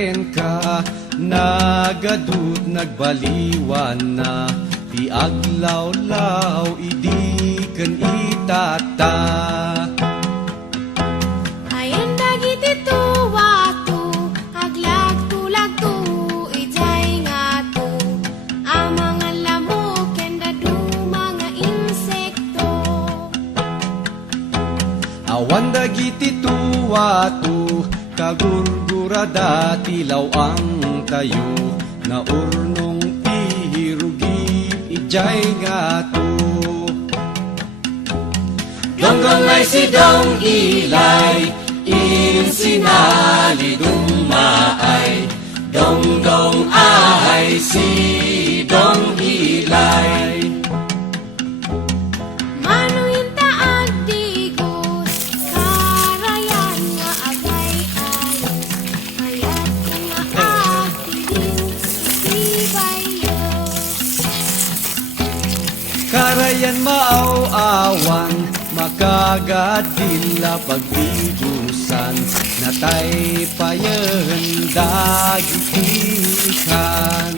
ken ka, nagadut nagbaliwan na, ti aglawlaw idi ken itata. Ayan dagiti tuwato, aglag-tulagto, ijay nga to. Ang mga lamok, ken dadu mga insekto. Awan dagiti tuwato, kagurgurada tilaw ang tayo, na urnong ihirugip ijay nga to. Gonggong ay si Dong Ilay, insinali dumaay. Dong ay si Dong Ilay. Manuhin taag digos, karayan nga agay-ayo. Mayat ko nga agtiling, tibayo. Karayan maaw-awan, makagadila pagdidusan, natay payen dagitikan.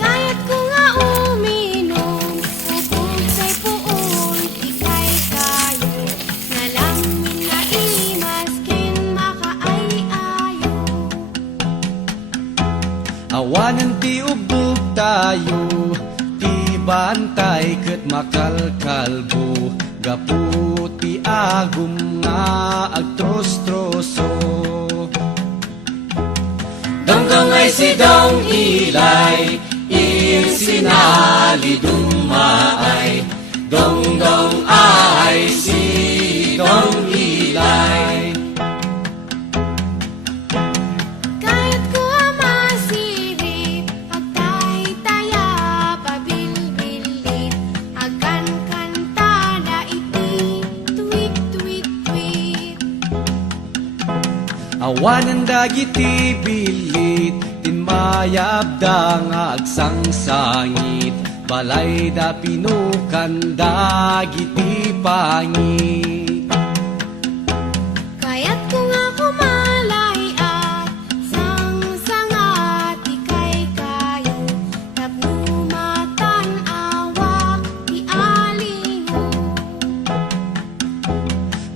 Kayat ko nga uminom, upog sa'y puon, ikay kayo. Nalamin na imaskin makaay-ayo. Awanan ti ubog tayo, ti bantay ket makalkalbo, gaputi agum nga agtros-troso. Gonggong ay si Dong Ilay, insinali dumaay. Dong ay si Dong Ilay. Kahit ko masirip, agtay-taya, pabilbilit, agan kantada iti, tweet-tweet-tweet. Awanan dagiti bilit, tinmayabda nga agsangsangit, balay da pinukan dagiti pangit. Kaya't ko nga kumalay at sang-sangat ikay kayo, tapumatan awak ti alingo.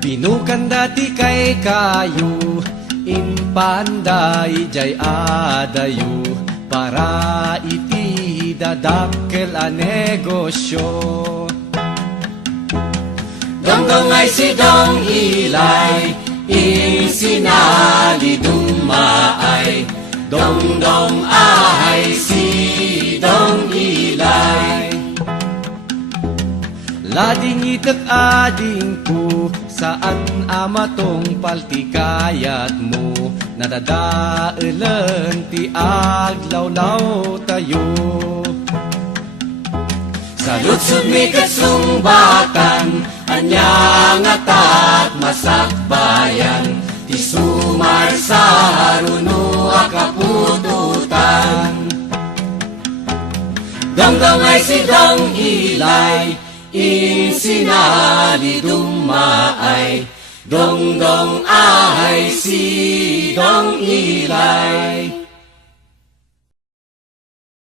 Pinukan dati kay kayo, inpanday jay adayo, para iti dadakkel a negosyo. Gonggong ay si Dong Ilay, insinali dumaay. Dong ay si Dong Ilay. Lading itak ading ko, saan amatong paltikayat mo, nadadaelan ti aglawlaw tayo. Sa lutsod mi katsumbatan, anyang atat masakbayan, ti sumar sa haruno akapututan. Gonggong ay si Dong Ilay, insinali dumaay. Dong ay si Dong Ilay.